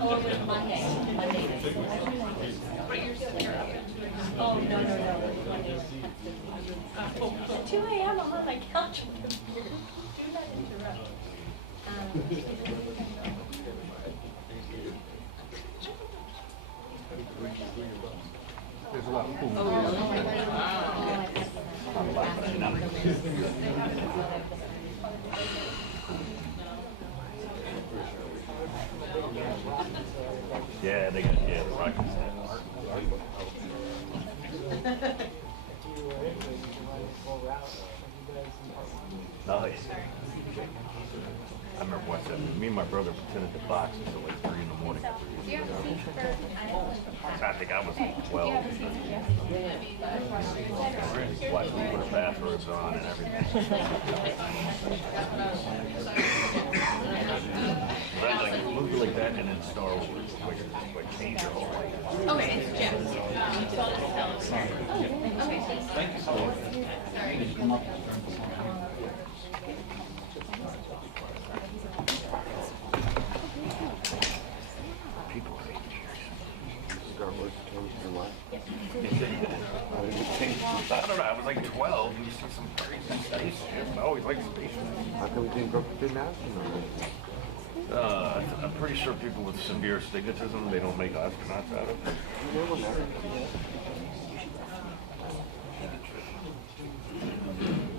Or was Monday? Oh, no. Monday. At 2 a.m. I'm on my couch with the beer. Do not interrupt. There's a lot of cool Yeah, they got, the Rockets. Oh, yeah. I remember watching that. Me and my brother pretended to box until like 3 in the morning. I think I was 12. Watched them put bathrobes on and everything. But like a movie like that and then Star Wars, like change your whole life. Okay, it's Jeff. Okay, thank you. People hate cheers. I don't know, I was like 12 and you see some crazy spaceships. I always liked spaceships. How come we didn't ask them? I'm pretty sure people with severe astigmatism, they don't make astronauts out of it.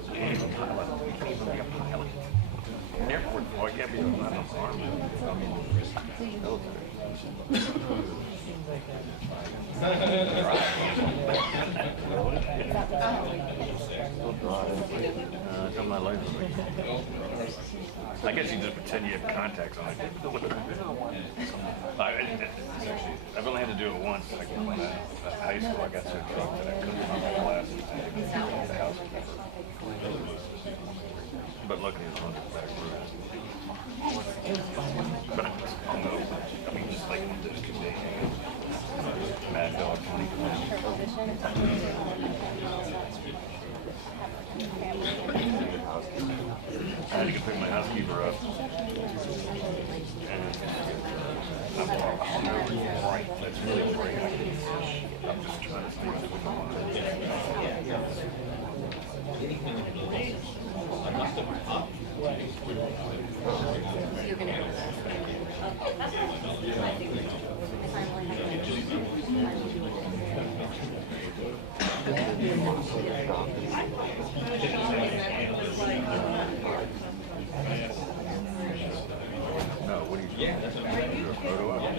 You can't even be a pilot. An airport, well, you can't be an army. Military. It's on my license. I guess you just pretend you have contacts on it. I've only had to do it once. Like when I was in high school, I got so drunk that I couldn't run my classes. I had to go to the housekeeper. But luckily it was on the back room. But I was hungover. I mean, just like one of those 2 days. Mad Dog 20. I had to go pick my housekeeper up. And I'm hungover, bright. That's really bright. I'm just trying to think of what's going You're going to go No, what do you think? That's a photo of it.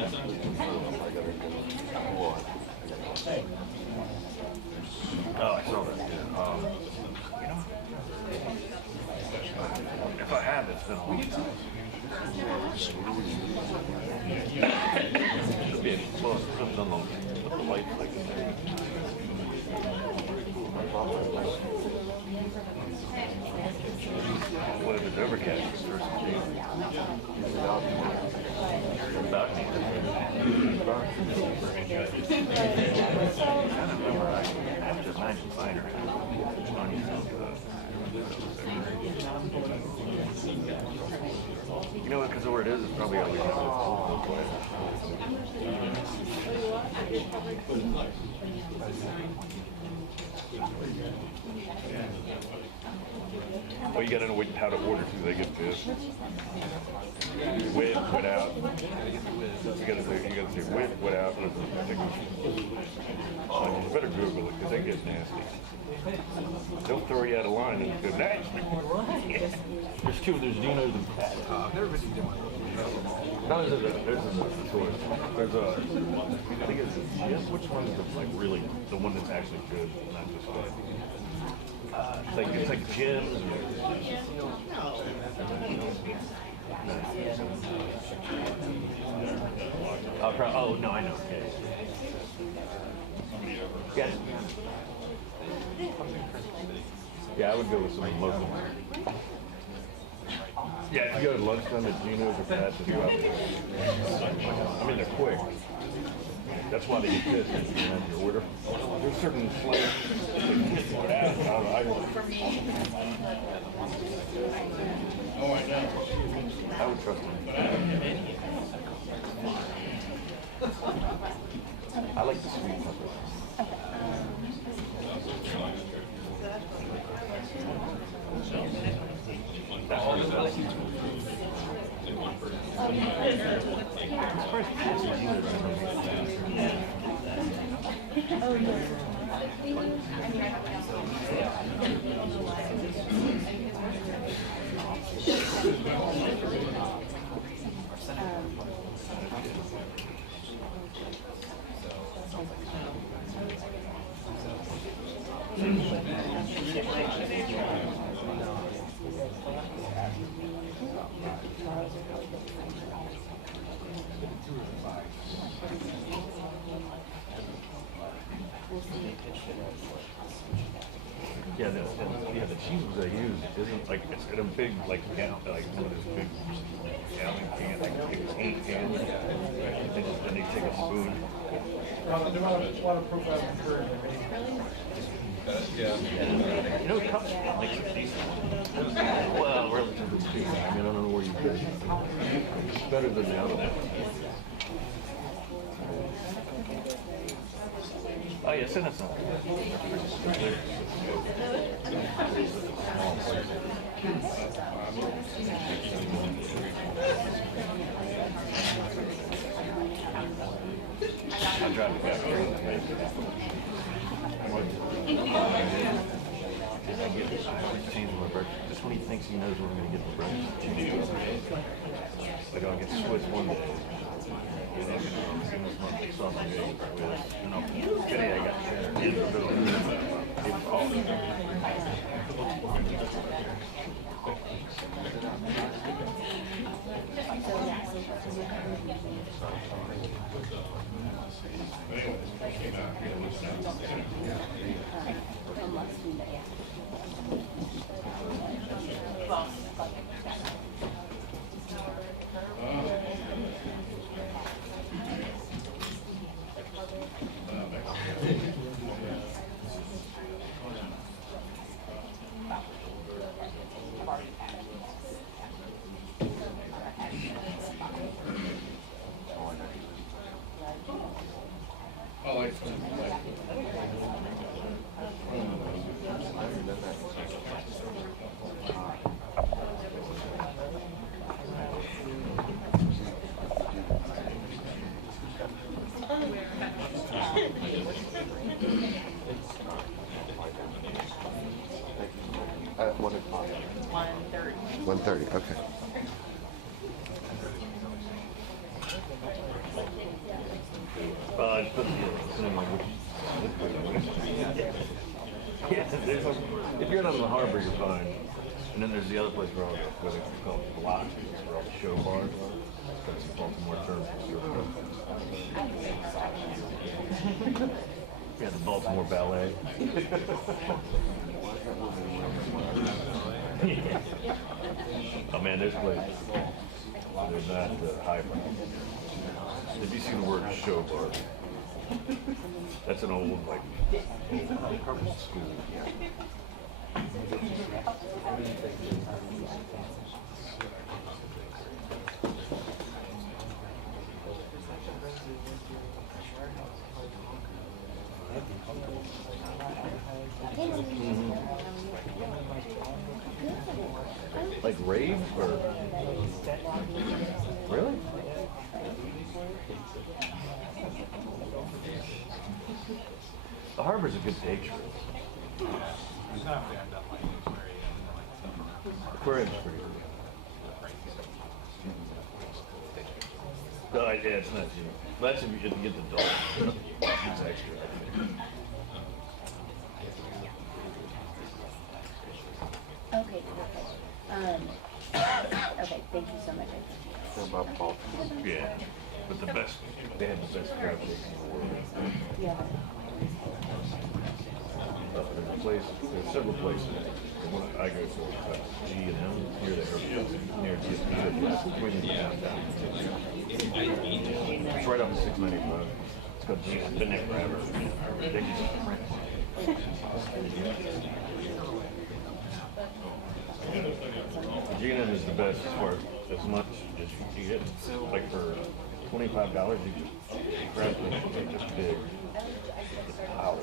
Oh, I saw that. Yeah. If I have it, it's been a long time. Should be well, it's on the light like what if it's overcast? About me. I remember I have to imagine finer on yourself. You know what, because where it is, it's probably always have a full play. Well, you gotta know how to order too. They get this with, without. You gotta say with, without. You better Google it because they get nasty. They'll throw you out of line and go nasty. There's Dino's and Pat. I've never been to Dino. No, there's a choice. There's a, I think it's a Jim. Which one is like really the one that's actually good, not just good? It's like Jim's. Oh no, I know. Yeah. Yeah, I would go with some local. Yeah, if you go to lunchtime at Gino's or Pat's, it's about there. I mean, they're quick. That's why they get pissed if you have your order. There's certain flavors that they can get out. I would trust him. I like the sweet pepper. That's what it's like. Yeah, the cheeses I use isn't like it's in a big like gallon, like one of those big gallon cans, like 8 cans. Then they take a spoon. You know, cups makes it decent. Well, relatively speaking, I mean, I don't know where you get it. It's better than the other one. Oh yeah, send us some. I'm driving back. I changed my breakfast. Just when he thinks he knows what we're going to get for breakfast. Like I'll get Swiss one day. Today I got cheddar in the middle. It was all At 1 o'clock. 1:30. 1:30, okay. I just put the cinema, yeah, there's a, if you're not in the harbor, you're fine. And then there's the other place where they call it block, where all the show bars are. That's a Baltimore term for surf. Yeah, the Baltimore Ballet. Yeah. Oh man, there's places. They're not hybrid. If you see the word show bar, that's an old like school. Like raves or really? The harbor's a good day trip. Aquarium's pretty good. No, yeah, it's not cheap. That's if you get the dog. It's extra, I think. Okay, perfect. Okay, thank you so much. What about Baltimore? Yeah, but the best, they have the best crab cakes in the world. Yeah. There's a place, there's several places. The one I go to, G&M, near the airport, near GSP, downtown. It's right off of 695. It's called the Neck Grabber. They just print. GM is the best for as much as you get. Like for $25, you can grab this big pile.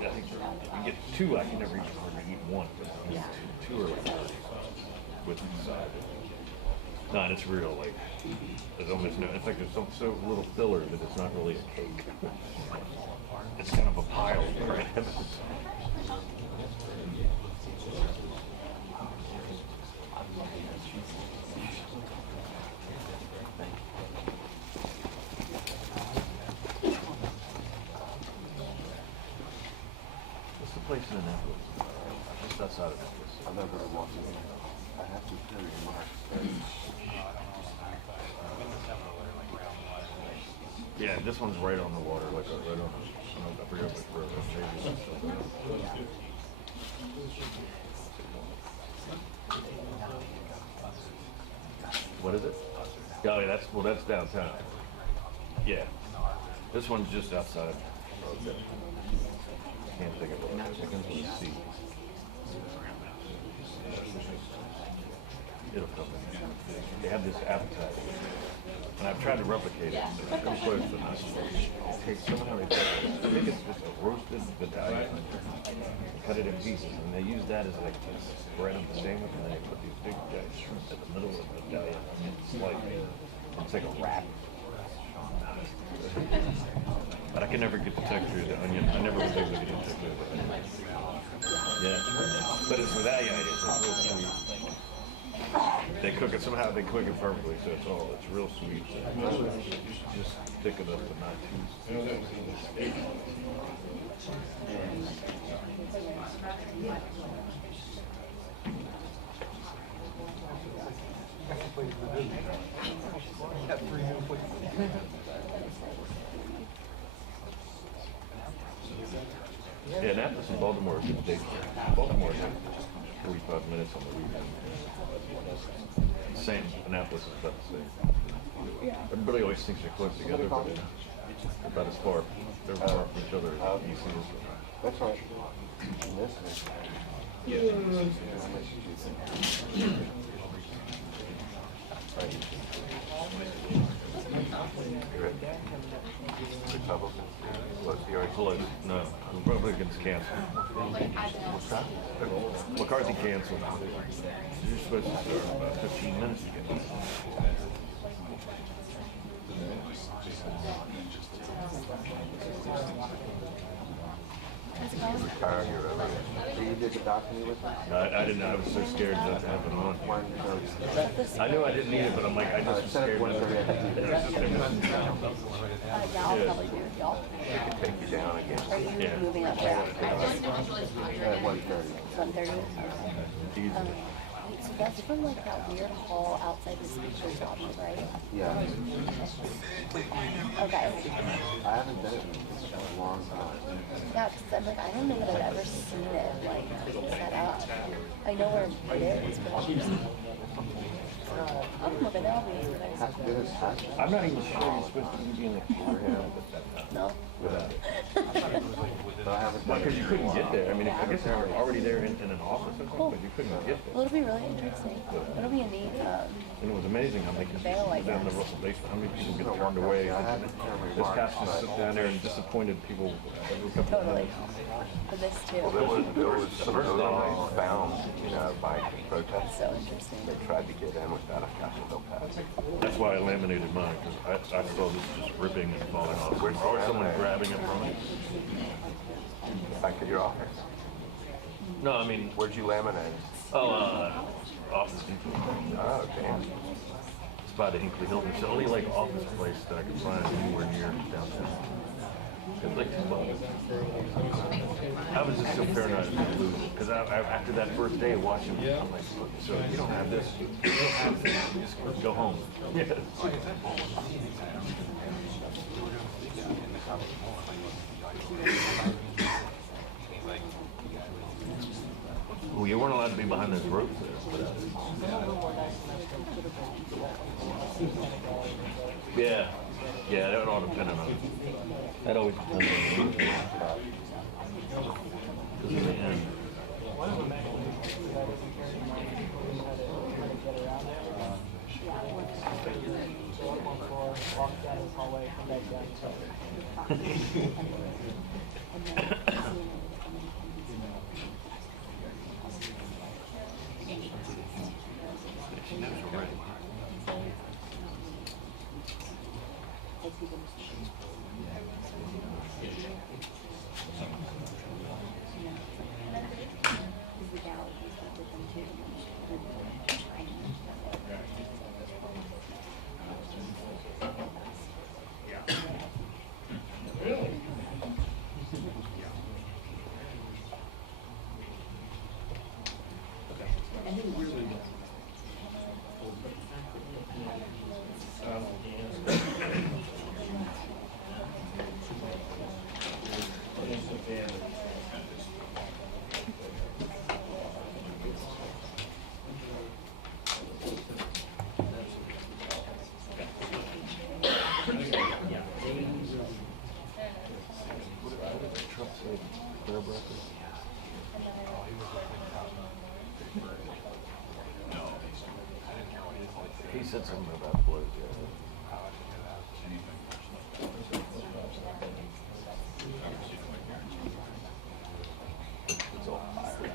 I think you get two. I can never eat one. But two are like with the side. No, and it's real. Like there's almost no. It's like there's so little filler that it's not really a cake. It's kind of a pile, right? What's the place in Annapolis? Just outside of Annapolis. I've never walked in. I have to carry a mark. Yeah, this one's right on the water, like right on. I forget which river. What is it? Oh, yeah, that's downtown. Yeah, this one's just outside. Can't think of it. I think it's with C. It'll come in. They have this appetizer. And I've tried to replicate it, but it's come close to not. Somehow they take it. I think it's just a roasted medallion. Cut it in pieces, and they use that as like this bread of the sandwich, and they put these big shrimp in the middle of the medallion. It's like a wrap. But I can never get the texture of the onion. I never was able to get the texture of the onion. Yeah, but it's medallion. It's real sweet. They cook it somehow. They cook it perfectly, so it's real sweet. Just thick enough but not too. Yeah, Annapolis and Baltimore is a big. Baltimore is 45 minutes on the weekend. Same. Annapolis is about the same. Everybody always thinks they're close together, but they're about as far. They're far from each other as DC is. That's right. And this is. Yeah. Republican. Pelosi already Pelosi, no. Republicans canceled. What's that? McCarthy canceled. You're supposed to start in about 15 minutes ago. Retired, you're over it. So you did the document with me? I didn't know. I was so scared not to have it on. 1:30. I knew I didn't need it, but I'm like, I just was It's at scared not to. 1:30. I think Yeah, I'll probably do it, y'all. take you down again. Are you Yeah. moving up there? At 1:30. 1:30? Easy. Wait, so that's from like that weird hall outside the speaker's lobby, right? Yeah. Okay. I haven't done it in a long time. Yeah, because I'm like, I don't know that I've ever seen it like set up. I know where it is, but I'll just. I'll come over there. I'll be over there. Dennis Hatch. I'm not even sure you're supposed to be in the camera. No. Without it. But I haven't done Because it you in a couldn't long get there. I time. mean, I guess they were already there in an office or something, but you couldn't get Well, there. it'll be really interesting. It'll be a neat. And it was amazing how many people Veil, I down in the guess. Russell basement, how many people get turned away. I haven't This cast just sit down there and disappointed people every couple of Totally. minutes. For this too. Well, there was some notaries found, by protest. So interesting. They tried to get in without a Capitol pass. That's why I laminated mine, because I saw this just ripping and falling off. Or someone grabbing it from it. Back at your office. No, I mean, Where'd you laminate? Office Depot. Oh, damn. It's by the Hinkley Hilton. It's the only like office place that I could find anywhere near downtown. It's like $2. I was just so paranoid to lose it because after that first day of watching, I'm like, so you don't have this, you don't have this, you just go home. Yes. Well, you weren't allowed to be behind those ropes there. Yeah, that would all depend on it. That always depends on This is the end. She knows already. Trump said they're broken. He said something about blues, It's all fire.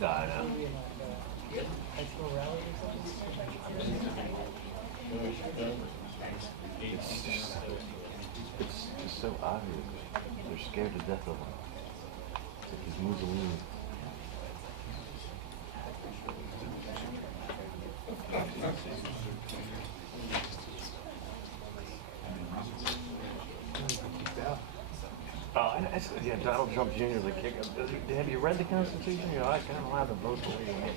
I know. It's just so obvious. They're scared to death of him. It's like he's Mussolini. Yeah, Donald Trump Jr. is a kicker. Have you read the Constitution? You're kind of allowed to vote the way you want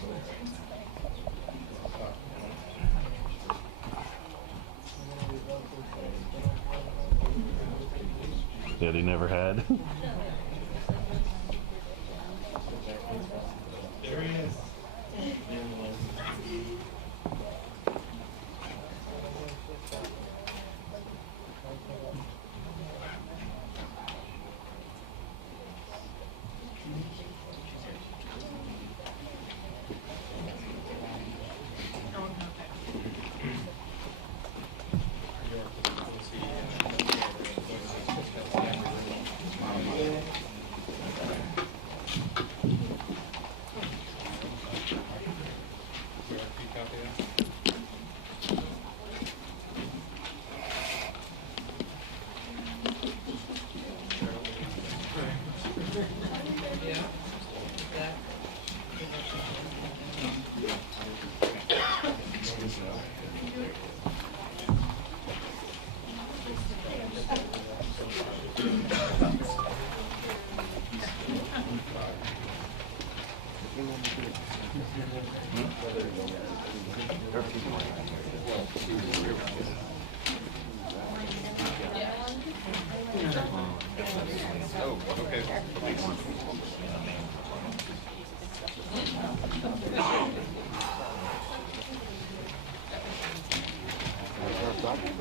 to. That he never had. There he is.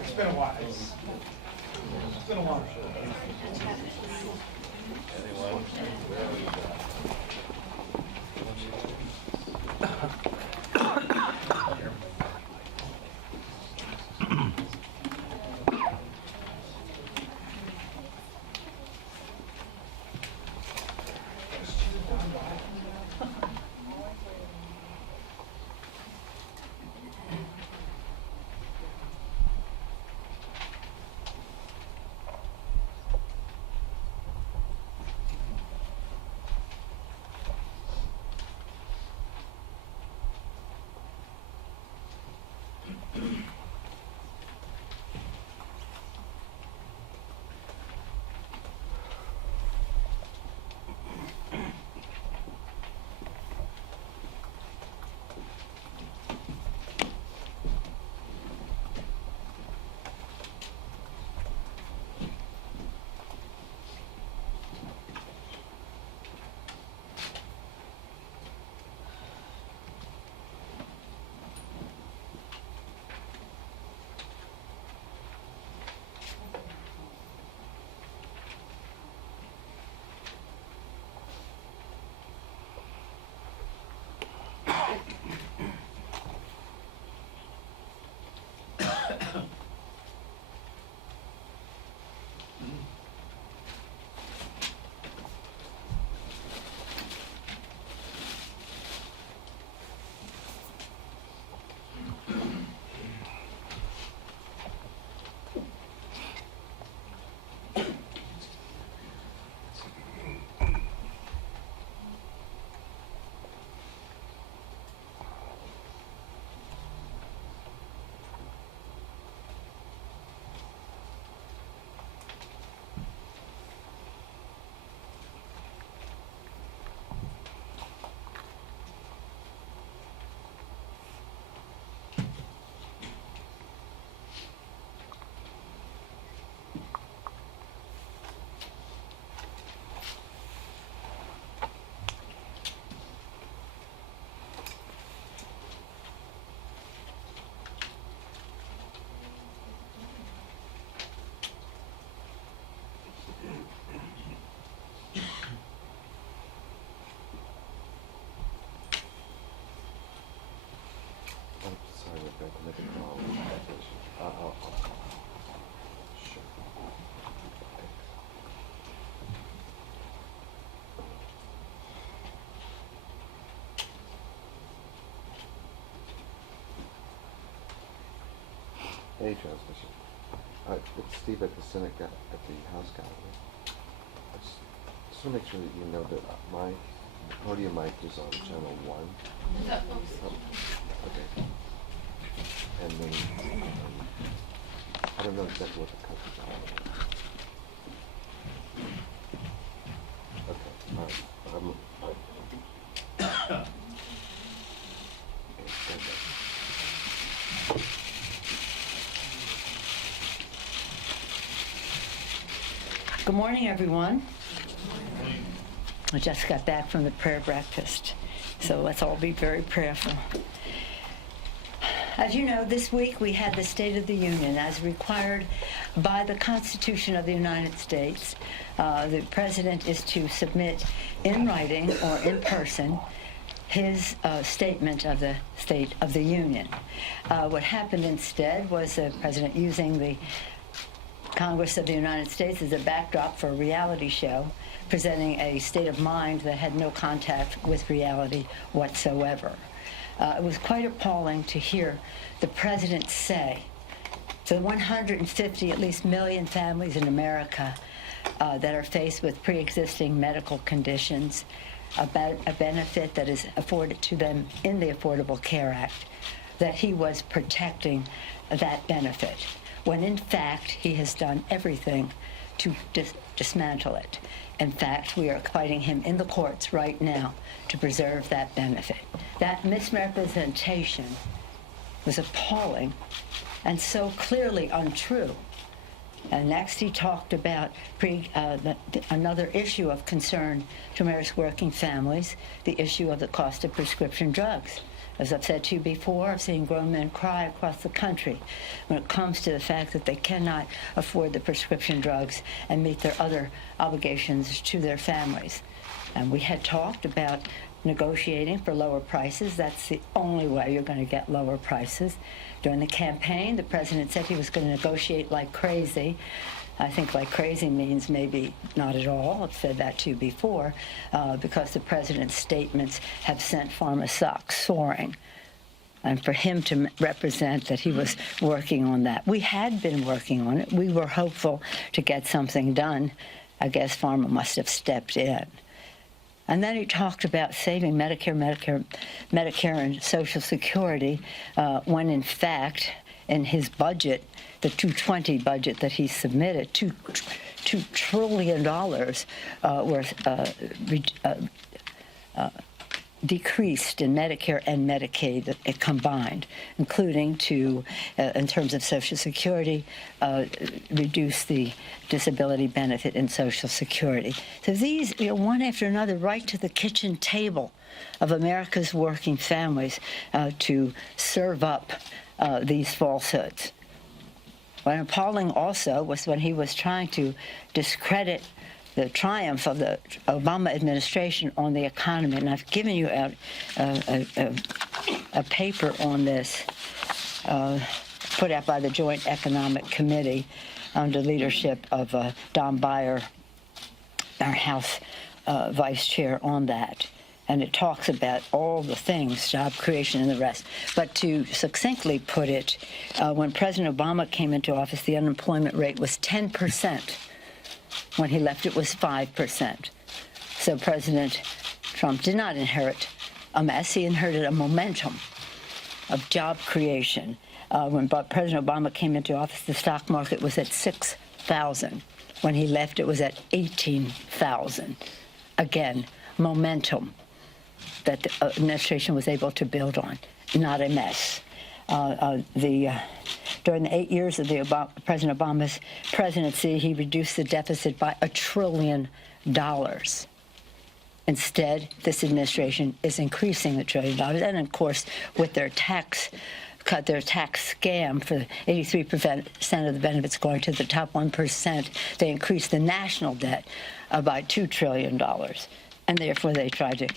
It's been a while. It's been a while. make a call. Sure. Hey, transmission. It's Steve at the Senate at the House Gallery. I just want to make sure that you know that my podium mic is on channel 1. What's up, folks? Okay. And then, I don't know exactly what the codes are. Okay, all right. Okay, stand by. Good morning, everyone. I just got back from the prayer breakfast, so let's all be very prayerful. As you know, this week we had the State of the Union as required by the Constitution of the United States. The President is to submit in writing or in person his statement of the State of the Union. What happened instead was the President using the Congress of the United States as a backdrop for a reality show, presenting a state of mind that had no contact with reality whatsoever. It was quite appalling to hear the President say to the 150 at least million families in America that are faced with pre-existing medical conditions, a benefit that is afforded to them in the Affordable Care Act, that he was protecting that benefit, when in fact he has done everything to dismantle it. In fact, we are fighting him in the courts right now to preserve that benefit. That misrepresentation was appalling and so clearly untrue. And next he talked about another issue of concern to America's working families, the issue of the cost of prescription drugs. As I've said to you before, I've seen grown men cry across the country when it comes to the fact that they cannot afford the prescription drugs and meet their other obligations to their families. And we had talked about negotiating for lower prices. That's the only way you're going to get lower prices. During the campaign, the President said he was going to negotiate like crazy. I think like crazy means maybe not at all. I've said that to you before, because the President's statements have sent pharma stocks soaring. And for him to represent that he was working on that. We had been working on it. We were hopeful to get something done. I guess pharma must have stepped in. And then he talked about saving Medicare and Social Security, when in fact, in his budget, the 2020 budget that he submitted, $2 trillion worth decreased in Medicare and Medicaid combined, including to, in terms of Social Security, reduce the disability benefit in Social Security. So these, one after another, right to the kitchen table of America's working families to serve up these falsehoods. What appalling also was when he was trying to discredit the triumph of the Obama administration on the economy. And I've given you a paper on this put out by the Joint Economic Committee under leadership of Don Beyer, our House Vice Chair, on that. And it talks about all the things, job creation and the rest. But to succinctly put it, when President Obama came into office, the unemployment rate was 10%. When he left, it was 5%. So President Trump did not inherit a mess. He inherited a momentum of job creation. When President Obama came into office, the stock market was at 6,000. When he left, it was at 18,000. Again, momentum that the administration was able to build on, not a mess. During the 8 years of President Obama's presidency, he reduced the deficit by $1 trillion. Instead, this administration is increasing $1 trillion. And of course, with their tax scam for 83% of the benefits going to the top 1%, they increased the national debt by $2 trillion. And therefore, they tried to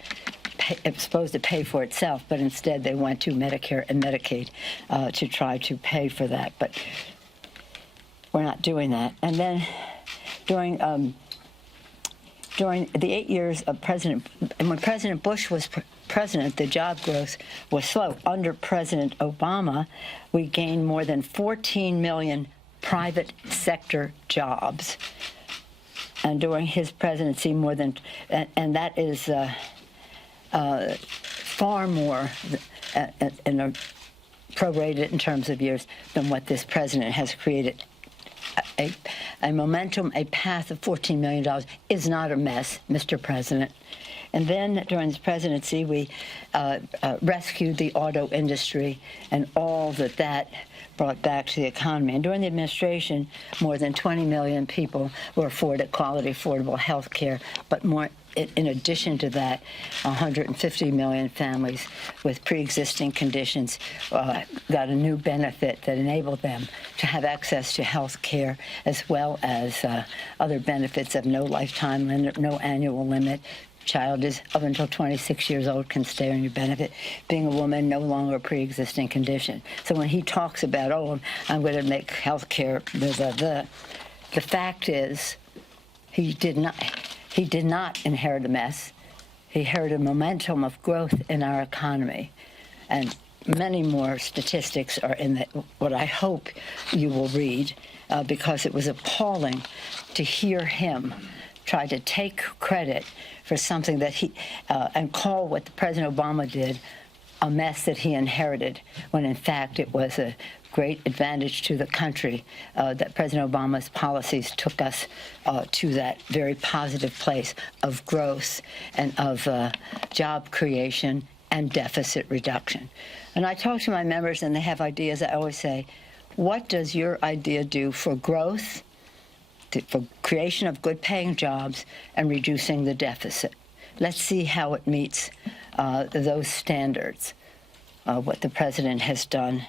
supposed to pay for itself, but instead they went to Medicare and Medicaid to try to pay for that. But we're not doing that. And then during the 8 years of when President Bush was president, the job growth was slow. Under President Obama, we gained more than 14 million private sector jobs. And during his presidency, more than, and that is far more prorated in terms of years than what this president has created. A momentum, a path of $14 million is not a mess, Mr. President. And then during his presidency, we rescued the auto industry and all that brought back to the economy. And during the administration, more than 20 million people were afforded quality, affordable health care, but more. In addition to that, 150 million families with pre-existing conditions got a new benefit that enabled them to have access to health care, as well as other benefits of no lifetime limit, no annual limit. Child is up until 26 years old can stay on your benefit. Being a woman, no longer a pre-existing condition. So when he talks about, oh, I'm going to make health care, the fact is he did not inherit a mess. He inherited a momentum of growth in our economy. And many more statistics are in what I hope you will read, because it was appalling to hear him try to take credit for something that and call what President Obama did a mess that he inherited, when in fact it was a great advantage to the country that President Obama's policies took us to that very positive place of growth and of job creation and deficit reduction. And I talk to my members and they have ideas. I always say, what does your idea do for growth, for creation of good-paying jobs, and reducing the deficit? Let's see how it meets those standards. What the president has done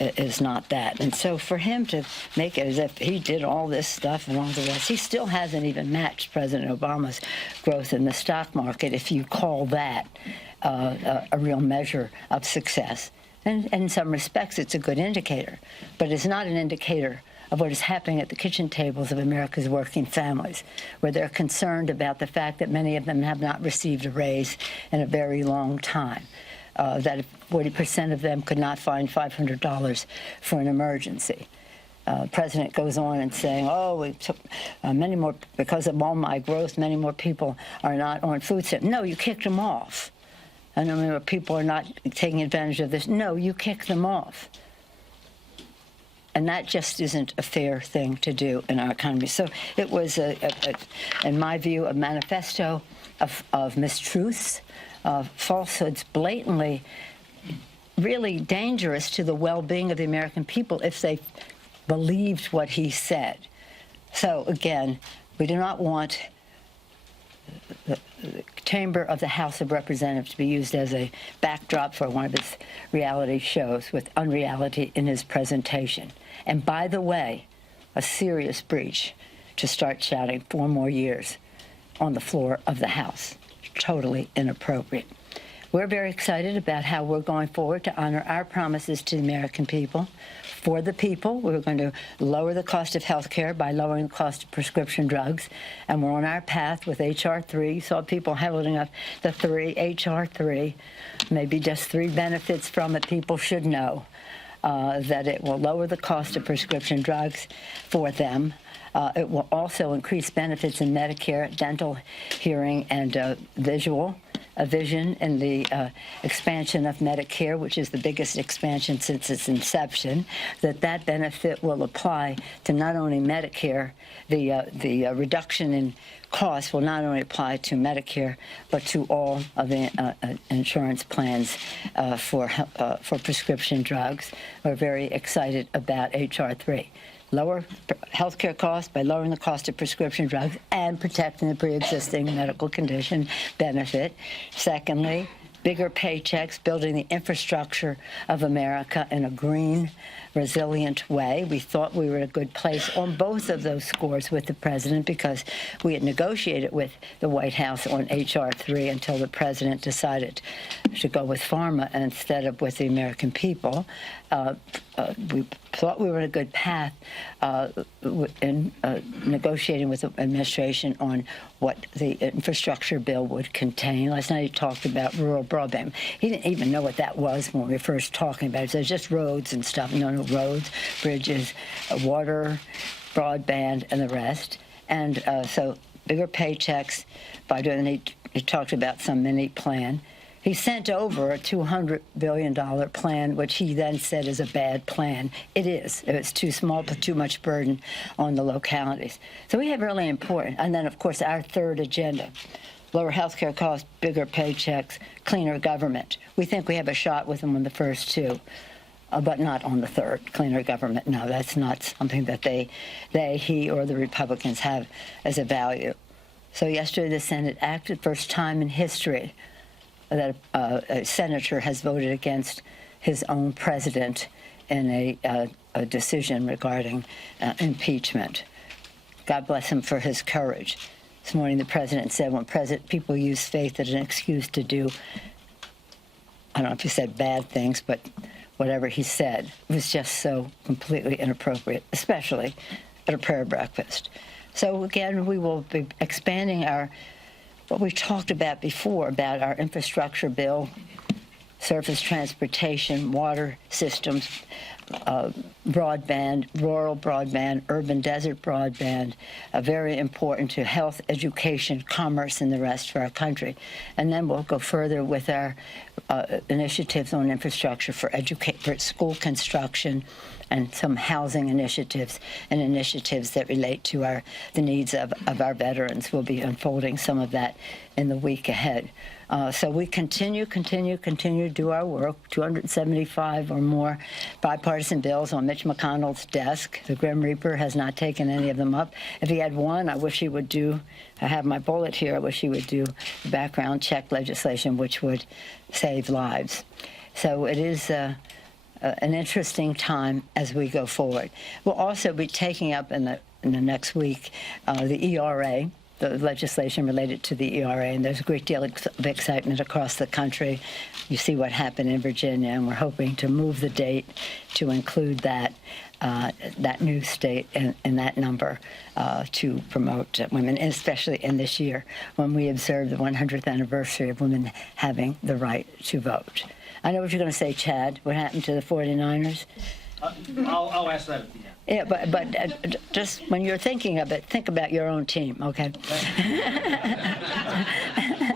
is not that. And so for him to make it as if he did all this stuff and all the rest, he still hasn't even matched President Obama's growth in the stock market, if you call that a real measure of success. And in some respects, it's a good indicator, but it's not an indicator of what is happening at the kitchen tables of America's working families, where they're concerned about the fact that many of them have not received a raise in a very long time, that 40% of them could not find $500 for an emergency. President goes on and saying, oh, we took many more, because of all my growth, many more people are not on food stamps. No, you kicked them off. And I mean, people are not taking advantage of this. No, you kicked them off. And that just isn't a fair thing to do in our economy. So it was, in my view, a manifesto of mistruths, of falsehoods, blatantly, really dangerous to the well-being of the American people if they believed what he said. So again, we do not want the chamber of the House of Representatives to be used as a backdrop for one of his reality shows with unreality in his presentation. And by the way, a serious breach to start shouting 4 more years on the floor of the House. Totally inappropriate. We're very excited about how we're going forward to honor our promises to the American people. For the people, we're going to lower the cost of health care by lowering the cost of prescription drugs. And we're on our path with H.R. 3. You saw people holding up the 3, H.R. 3. Maybe just 3 benefits from it people should know. That it will lower the cost of prescription drugs for them. It will also increase benefits in Medicare, dental, hearing, and vision, and the expansion of Medicare, which is the biggest expansion since its inception. That benefit will apply to not only Medicare, the reduction in costs will not only apply to Medicare, but to all of the insurance plans for prescription drugs. We're very excited about H.R. 3. Lower health care costs by lowering the cost of prescription drugs and protecting the pre-existing medical condition benefit. Secondly, bigger paychecks, building the infrastructure of America in a green, resilient way. We thought we were in a good place on both of those scores with the president because we had negotiated with the White House on H.R. 3 until the president decided to go with pharma instead of with the American people. We thought we were in a good path in negotiating with the administration on what the infrastructure bill would contain. Last night he talked about rural broadband. He didn't even know what that was when we were first talking about it. So it's just roads and stuff. No, roads, bridges, water, broadband, and the rest. And so bigger paychecks by doing, he talked about some mini plan. He sent over a $200 billion plan, which he then said is a bad plan. It is. It's too small, but too much burden on the localities. So we have really important. And then, of course, our third agenda, lower health care costs, bigger paychecks, cleaner government. We think we have a shot with them on the first two, but not on the third, cleaner government. No, that's not something that he or the Republicans have as a value. So yesterday the Senate acted, first time in history that a senator has voted against his own president in a decision regarding impeachment. God bless him for his courage. This morning the president said when people use faith as an excuse to do, I don't know if he said bad things, but whatever he said was just so completely inappropriate, especially at a prayer breakfast. So again, we will be expanding what we've talked about before about our infrastructure bill, surface transportation, water systems, broadband, rural broadband, urban desert broadband, very important to health, education, commerce, and the rest for our country. And then we'll go further with our initiatives on infrastructure for school construction and some housing initiatives and initiatives that relate to the needs of our veterans. We'll be unfolding some of that in the week ahead. So we continue to do our work. 275 or more bipartisan bills on Mitch McConnell's desk. The Grim Reaper has not taken any of them up. If he had one, I wish he would do, I have my bullet here, I wish he would do background check legislation, which would save lives. So it is an interesting time as we go forward. We'll also be taking up in the next week the ERA, the legislation related to the ERA, and there's a great deal of excitement across the country. You see what happened in Virginia, and we're hoping to move the date to include that new state in that number to promote women, especially in this year when we observe the 100th anniversary of women having the right to vote. I know what you're going to say, Chad. What happened to the 49ers? I'll ask that at the end. Yeah, but just when you're thinking of it, think about your own team, okay?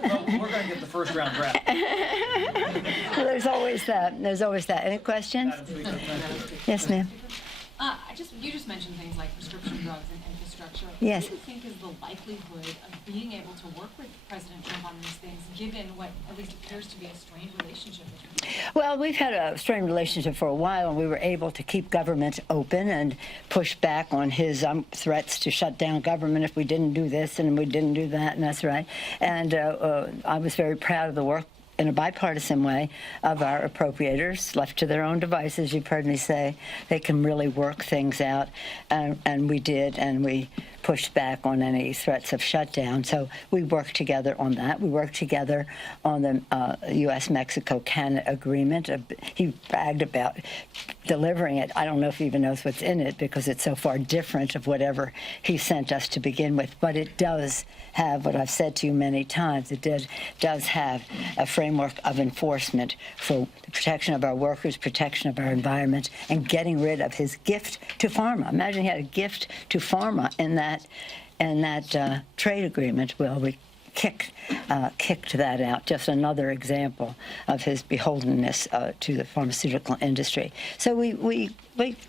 Well, we're going to get the first round draft. Well, there's always that. There's always that. Any questions? Yes, ma'am. You just mentioned things like prescription drugs and infrastructure. Yes. What do you think is the likelihood of being able to work with President Trump on these things, given what at least appears to be a strained relationship between them? Well, we've had a strained relationship for a while, and we were able to keep government open and push back on his threats to shut down government if we didn't do this and we didn't do that, and that's right. And I was very proud of the work in a bipartisan way of our appropriators. Left to their own devices, you've heard me say, they can really work things out, and we did, and we pushed back on any threats of shutdown. So we worked together on that. We worked together on the U.S.-Mexico-Canada agreement. He bragged about delivering it. I don't know if he even knows what's in it because it's so far different of whatever he sent us to begin with. But it does have what I've said to you many times. It does have a framework of enforcement for the protection of our workers, protection of our environment, and getting rid of his gift to pharma. Imagine he had a gift to pharma in that trade agreement. Well, we kicked that out. Just another example of his beholdenness to the pharmaceutical industry. So we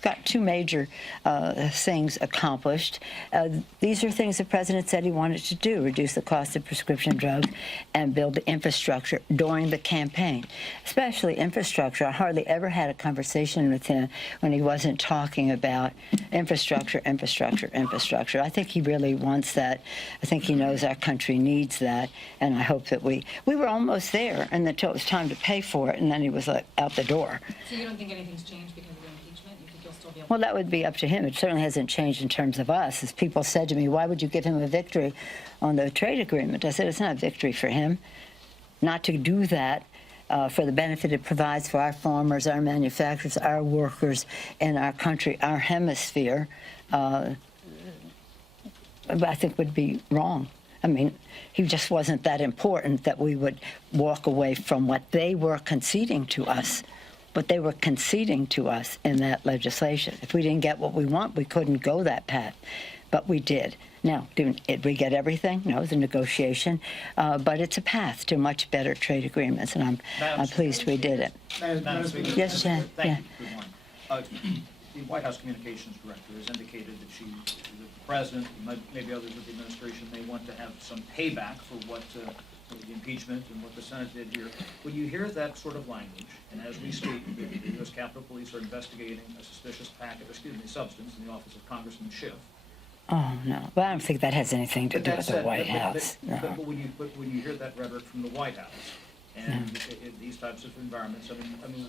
got two major things accomplished. These are things the president said he wanted to do: reduce the cost of prescription drugs and build the infrastructure during the campaign. Especially infrastructure. I hardly ever had a conversation with him when he wasn't talking about infrastructure. I think he really wants that. I think he knows our country needs that, and I hope that we were almost there, and until it was time to pay for it, and then he was like out the door. So you don't think anything's changed because of the impeachment? You think still be able. Well, that would be up to him. It certainly hasn't changed in terms of us. As people said to me, why would you give him a victory on the trade agreement? I said, it's not a victory for him not to do that for the benefit it provides for our farmers, our manufacturers, our workers in our country, our hemisphere. I think would be wrong. I mean, he just wasn't that important that we would walk away from what they were conceding to us. But they were conceding to us in that legislation. If we didn't get what we want, we couldn't go that path. But we did. Now, did we get everything? No, it was a negotiation. But it's a path to much better trade agreements, and I'm pleased we did it. Madam Speaker. Yes, Jan. Thank you. Good morning. The White House Communications Director has indicated that the President, maybe others of the administration, may want to have some payback for what the impeachment and what the Senate did here. When you hear that sort of language, and as we speak, the U.S. Capitol Police are investigating a suspicious substance in the office of Congressman Schiff. Oh, no. Well, I don't think that has anything to do with the White House. But when you hear that rhetoric from the White House and in these types of environments, I mean,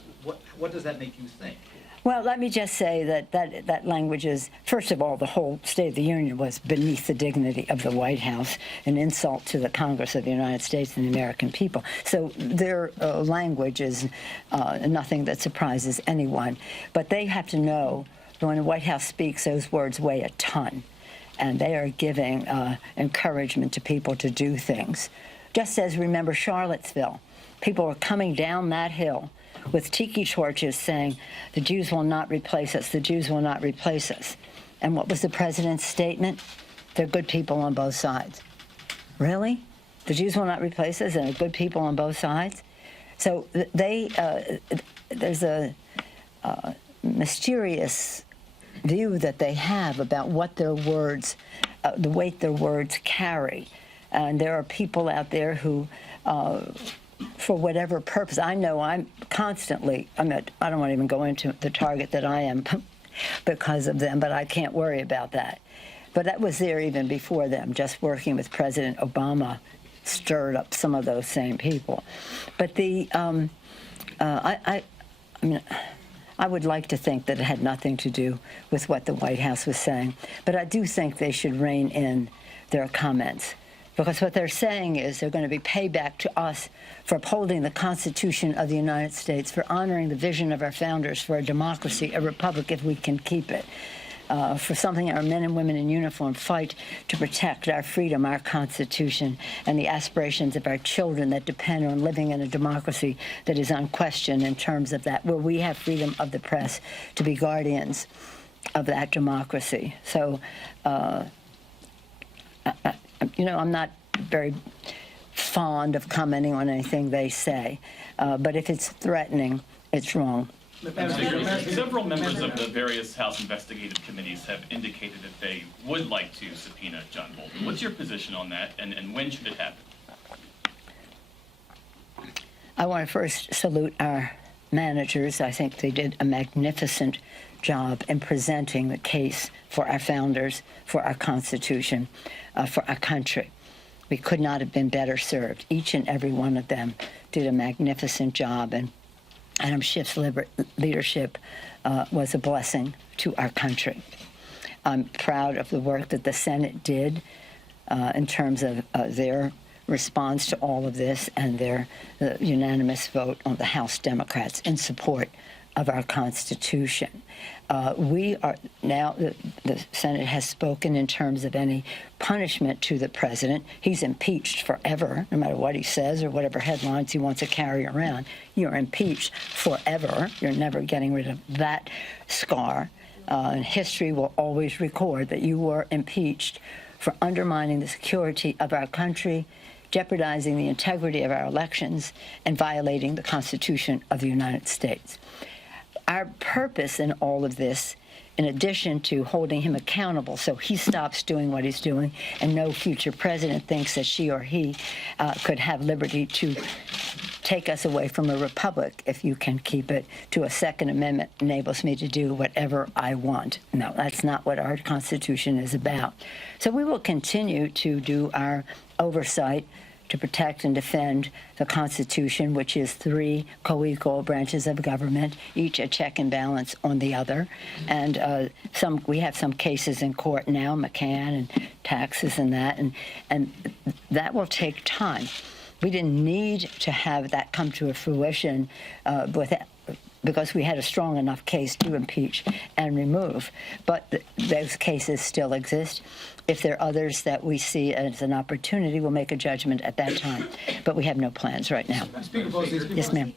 what does that make you think? Well, let me just say that language is, first of all, the whole State of the Union was beneath the dignity of the White House, an insult to the Congress of the United States and the American people. So their language is nothing that surprises anyone. But they have to know that when the White House speaks, those words weigh a ton. And they are giving encouragement to people to do things. Just as, remember, Charlottesville. People were coming down that hill with tiki torches saying, the Jews will not replace us, the Jews will not replace us. And what was the president's statement? They're good people on both sides. Really? The Jews will not replace us and they're good people on both sides? So there's a mysterious view that they have about what their words, the weight their words carry. And there are people out there who, for whatever purpose, I know I'm constantly, I don't want to even go into the target that I am because of them, but I can't worry about that. But that was there even before them. Just working with President Obama stirred up some of those same people. But I would like to think that it had nothing to do with what the White House was saying. But I do think they should rein in their comments. Because what they're saying is they're going to be payback to us for upholding the Constitution of the United States, for honoring the vision of our founders, for a democracy, a republic, if we can keep it, for something our men and women in uniform fight to protect, our freedom, our Constitution, and the aspirations of our children that depend on living in a democracy that is unquestioned in terms of that, where we have freedom of the press to be guardians of that democracy. So, I'm not very fond of commenting on anything they say, but if it's threatening, it's wrong. Several members of the various House investigative committees have indicated that they would like to subpoena John Bolton. What's your position on that, and when should it happen? I want to first salute our managers. I think they did a magnificent job in presenting the case for our founders, for our Constitution, for our country. We could not have been better served. Each and every one of them did a magnificent job, and Adam Schiff's leadership was a blessing to our country. I'm proud of the work that the Senate did in terms of their response to all of this and their unanimous vote on the House Democrats in support of our Constitution. We are now, the Senate has spoken in terms of any punishment to the president. He's impeached forever, no matter what he says or whatever headlines he wants to carry around. You're impeached forever. You're never getting rid of that scar. And history will always record that you were impeached for undermining the security of our country, jeopardizing the integrity of our elections, and violating the Constitution of the United States. Our purpose in all of this, in addition to holding him accountable so he stops doing what he's doing and no future president thinks that she or he could have liberty to take us away from a republic, if you can keep it, to a Second Amendment enables me to do whatever I want. No, that's not what our Constitution is about. So we will continue to do our oversight to protect and defend the Constitution, which is 3 co-equal branches of government, each a check and balance on the other. And we have some cases in court now, McCann and taxes and that, and that will take time. We didn't need to have that come to a fruition because we had a strong enough case to impeach and remove. But those cases still exist. If there are others that we see as an opportunity, we'll make a judgment at that time. But we have no plans right now. Speaker Pelosi, Yes, ma'am.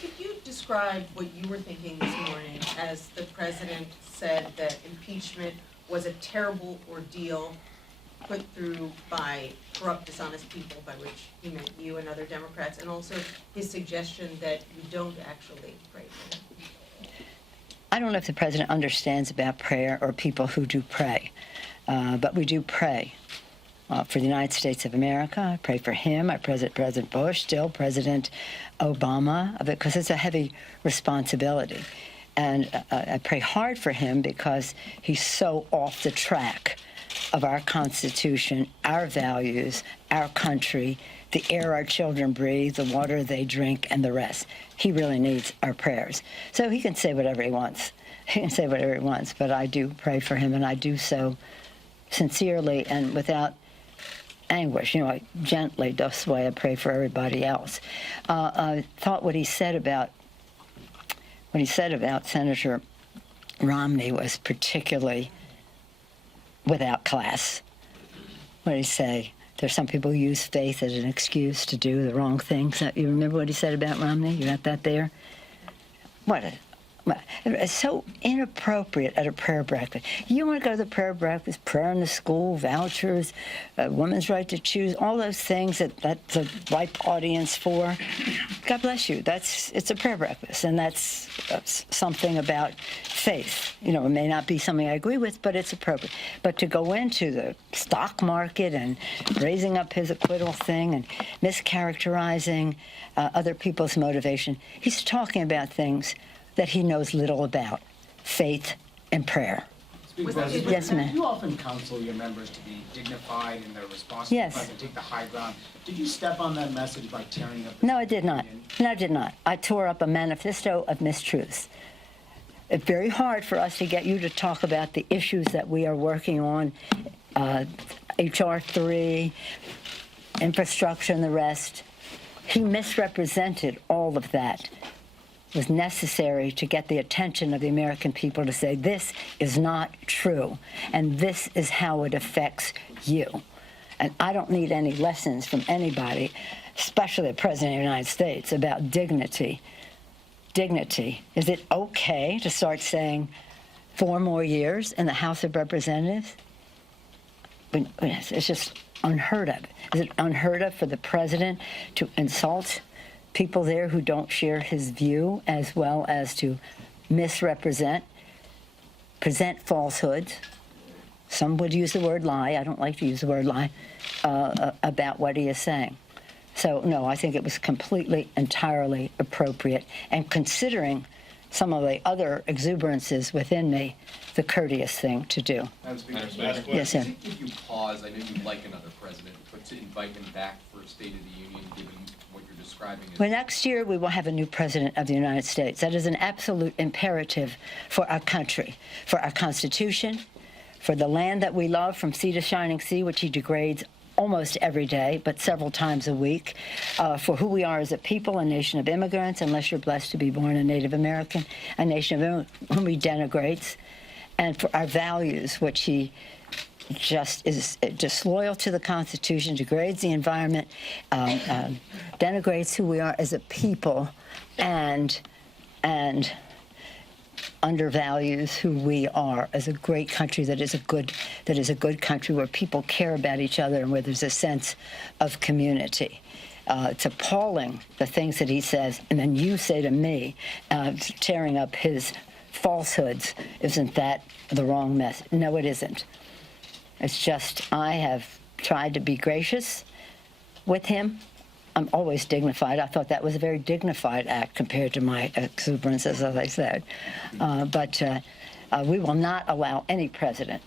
could you describe what you were thinking this morning as the president said that impeachment was a terrible ordeal put through by corrupt, dishonest people, by which he meant you and other Democrats, and also his suggestion that you don't actually pray for him? I don't know if the president understands about prayer or people who do pray, but we do pray for the United States of America. I pray for him. I pray for President Bush, still President Obama, because it's a heavy responsibility. And I pray hard for him because he's so off the track of our Constitution, our values, our country, the air our children breathe, the water they drink, and the rest. He really needs our prayers. So he can say whatever he wants. He can say whatever he wants, but I do pray for him, and I do so sincerely and without anguish. I gently, this way I pray for everybody else. I thought what he said about Senator Romney was particularly without class. What did he say? There's some people who use faith as an excuse to do the wrong things. You remember what he said about Romney? You got that there? It's so inappropriate at a prayer breakfast. You want to go to the prayer breakfast, prayer in the school, vouchers, women's right to choose, all those things that's a ripe audience for. God bless you. It's a prayer breakfast, and that's something about faith. It may not be something I agree with, but it's appropriate. But to go into the stock market and raising up his acquittal thing and mischaracterizing other people's motivation, he's talking about things that he knows little about, faith and prayer. Speaker Pelosi, Yes, ma'am. You often counsel your members to be dignified in their response Yes. to the president, take the high ground. Did you step on that message by tearing up? No, I did not. No, I did not. I tore up a manifesto of mistruths. It's very hard for us to get you to talk about the issues that we are working on, H.R. 3, infrastructure and the rest. He misrepresented all of that. It was necessary to get the attention of the American people to say, this is not true, and this is how it affects you. And I don't need any lessons from anybody, especially the President of the United States, about dignity. Dignity. Is it okay to start saying 4 more years in the House of Representatives? It's just unheard of. Is it unheard of for the president to insult people there who don't share his view, as well as to present falsehoods? Some would use the word lie. I don't like to use the word lie about what he is saying. So, no, I think it was completely, entirely appropriate. And considering some of the other exuberances within me, the courteous thing to do. Yes, sir. Does it give you pause? I know you'd like another president, but to invite him back for a State of the Union, given what you're describing as... Well, next year we will have a new president of the United States. That is an absolute imperative for our country, for our Constitution, for the land that we love from sea to shining sea, which he degrades almost every day, but several times a week, for who we are as a people, a nation of immigrants, unless you're blessed to be born a Native American, a nation of whom he denigrates, and for our values, which he just is disloyal to the Constitution, degrades the environment, denigrates who we are as a people, and undervalues who we are as a great country that is a good country where people care about each other and where there's a sense of community. It's appalling, the things that he says, and then you say to me, tearing up his falsehoods, isn't that the wrong message? No, it isn't. It's just I have tried to be gracious with him. I'm always dignified. I thought that was a very dignified act compared to my exuberances, as I said. But we will not allow any president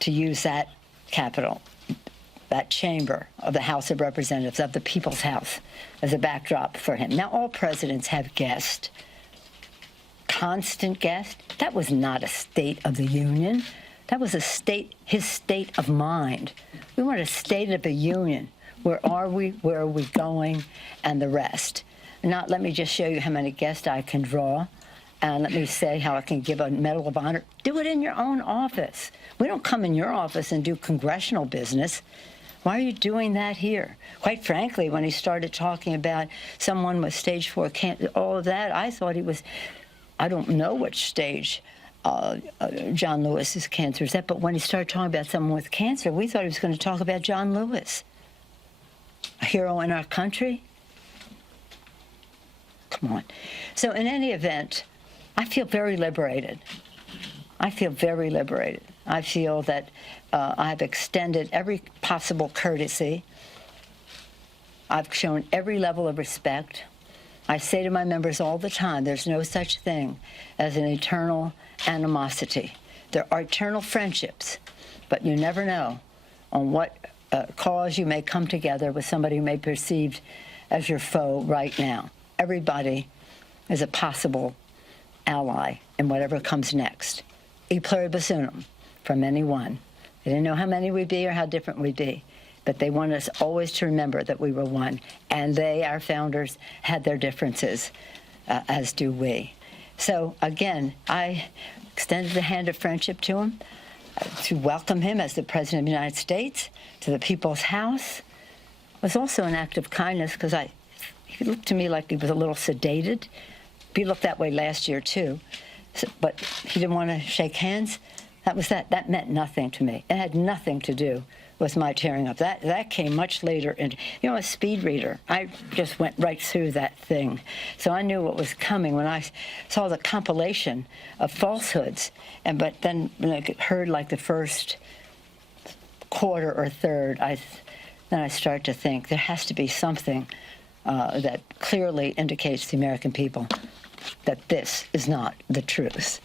to use that capital that chamber of the House of Representatives, of the People's House, as a backdrop for him. Now, all presidents have guests, constant guests. That was not a State of the Union. That was his state of mind. We want a State of the Union. Where are we? Where are we going? And the rest. Not let me just show you how many guests I can draw, and let me say how I can give a Medal of Honor. Do it in your own office. We don't come in your office and do congressional business. Why are you doing that here? Quite frankly, when he started talking about someone with stage 4 cancer, all of that, I thought he was, I don't know which stage John Lewis's cancer is at, but when he started talking about someone with cancer, we thought he was going to talk about John Lewis, a hero in our country. Come on. So in any event, I feel very liberated. I feel very liberated. I feel that I've extended every possible courtesy. I've shown every level of respect. I say to my members all the time, there's no such thing as an eternal animosity. There are eternal friendships, but you never know on what cause you may come together with somebody who may be perceived as your foe right now. Everybody is a possible ally in whatever comes next. E pluribus unum, from any one. They didn't know how many we'd be or how different we'd be, but they wanted us always to remember that we were one. And they, our founders, had their differences, as do we. So again, I extended the hand of friendship to him, to welcome him as the President of the United States, to the People's House. It was also an act of kindness because he looked to me like he was a little sedated. He looked that way last year, too. So, but he didn't want to shake hands. That was that. That meant nothing to me. It had nothing to do with my tearing up. That came much later. And, you know, a speed reader, I just went right through that thing. So I knew what was coming when I saw the compilation of falsehoods. But then when I heard like the first quarter or third, then I started to think there has to be something that clearly indicates to the American people that this is not the truth.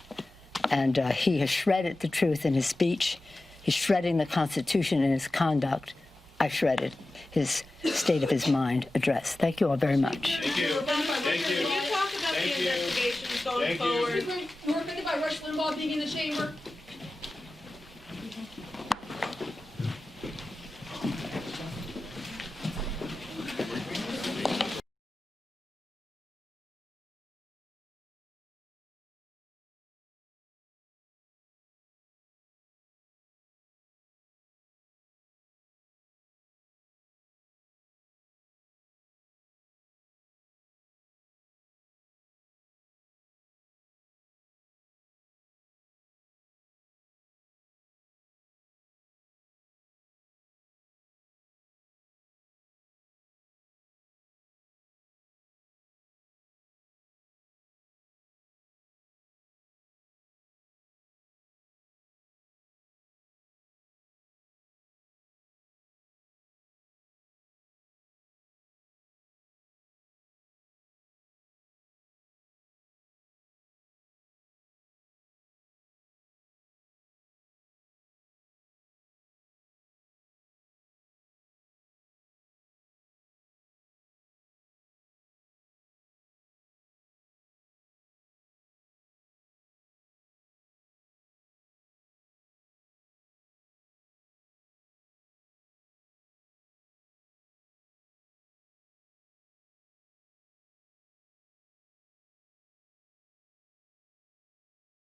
And he has shredded the truth in his speech. He's shredding the Constitution in his conduct. I shredded his state of his mind address. Thank you all very much. Thank you. Thank you. Can you talk about the investigations going forward? You were thinking about Rush Limbaugh being in the chamber?